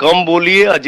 कम बोलिए और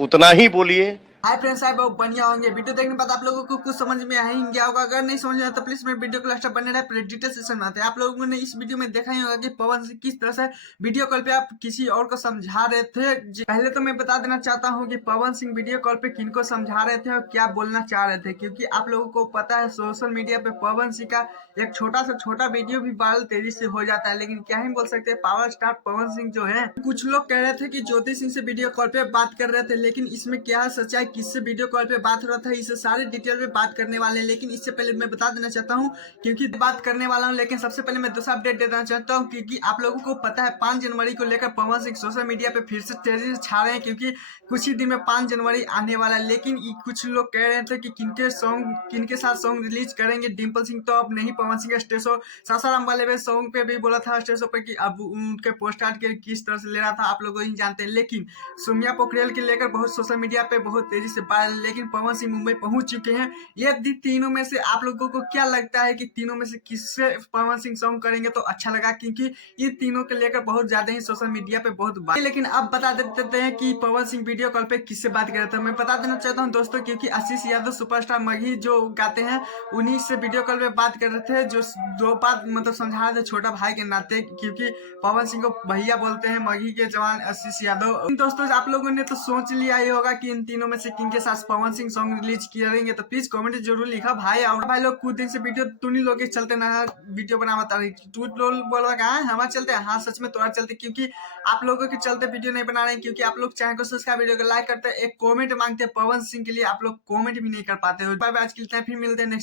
उतना ही बोलिए। हाय फ्रेंड्स, साहब बहुत बढ़िया होंगे। वीडियो देखने के बाद आप लोगों को कुछ समझ में आ ही गया होगा। अगर नहीं समझ में आया तो प्लीज मेरे वीडियो को लास्ट तक बने रहे। फिर डिटेल सेशन में आते हैं। आप लोगों ने इस वीडियो में देखा ही होगा कि पवन सिंह किस तरह से वीडियो कॉल पे आप किसी और को समझा रहे थे। पहले तो मैं बता देना चाहता हूँ कि पवन सिंह वीडियो कॉल पे किनको समझा रहे थे और क्या बोलना चाह रहे थे, क्योंकि आप लोगों को पता है सोशल मीडिया पे पवन सिंह का एक छोटा से छोटा वीडियो भी वायरल तेजी से हो जाता है। लेकिन क्या ही बोल सकते हैं, पावर स्टार पवन सिंह जो है, कुछ लोग कह रहे थे कि ज्योति सिंह से वीडियो कॉल पे बात कर रहे थे, लेकिन इसमें क्या है सच्चाई, किससे वीडियो कॉल पे बात हो रहा था, इसे सारे डिटेल में बात करने वाले हैं। लेकिन इससे पहले मैं बता देना चाहता हूँ, क्योंकि बात करने वाला हूँ, लेकिन सबसे पहले मैं दूसरा अपडेट देना चाहता हूँ, क्योंकि आप लोगों को पता है 5 जनवरी को लेकर पवन सिंह सोशल मीडिया पे फिर से तेजी से छा रहे हैं, क्योंकि कुछ ही दिन में 5 जनवरी आने वाला है। लेकिन कुछ लोग कह रहे थे कि किनके साथ सॉन्ग रिलीज करेंगे। डिम्पल सिंह तो अब नहीं, पवन सिंह का स्टेशो सासाराम वाले में सॉन्ग पे भी बोला था स्टेशो पे कि अब उनके पोस्ट कार्ड के किस तरह से ले रहा था आप लोग ही जानते हैं। लेकिन सोम्या पोखरियाल के लेकर बहुत सोशल मीडिया पे बहुत तेजी से वायरल, लेकिन पवन सिंह मुंबई पहुंच चुके हैं। ये तीनों में से आप लोगों को क्या लगता है कि तीनों में से किससे पवन सिंह सॉन्ग करेंगे तो अच्छा लगा, क्योंकि इन तीनों के लेकर बहुत ज्यादा ही सोशल मीडिया पे बहुत बात। लेकिन अब बता देते हैं कि पवन सिंह वीडियो कॉल पे किससे बात कर रहे थे। मैं बता देना चाहता हूँ दोस्तों, क्योंकि आशीष यादव सुपरस्टार मगही जो गाते हैं उन्हीं से वीडियो कॉल पे बात कर रहे थे, जो दो बात मतलब समझा रहे थे छोटा भाई के नाते, क्योंकि पवन सिंह को भैया बोलते हैं मगही के जवान आशीष यादव। दोस्तों आप लोगों ने तो सोच लिया ही होगा कि इन तीनों में से किन के साथ पवन सिंह सॉन्ग रिलीज करेंगे, तो प्लीज कमेंट जरूर लिखा भाई। और भाई लोग कुछ दिन से वीडियो तू नहीं लोग चलते ना वीडियो बना बता रही, तू लोग बोल रहा है हमारे चलते। हाँ सच में तोड़ा चलते, क्योंकि आप लोगों के चलते वीडियो नहीं बना रहे हैं, क्योंकि आप लोग चैनल को सब्सक्राइब, वीडियो को लाइक करते हैं, एक कमेंट मांगते हैं पवन सिंह के लिए, आप लोग कमेंट भी नहीं कर पाते हो। बाय बाय, आज के लिए फिर मिलते हैं नेक्स्ट।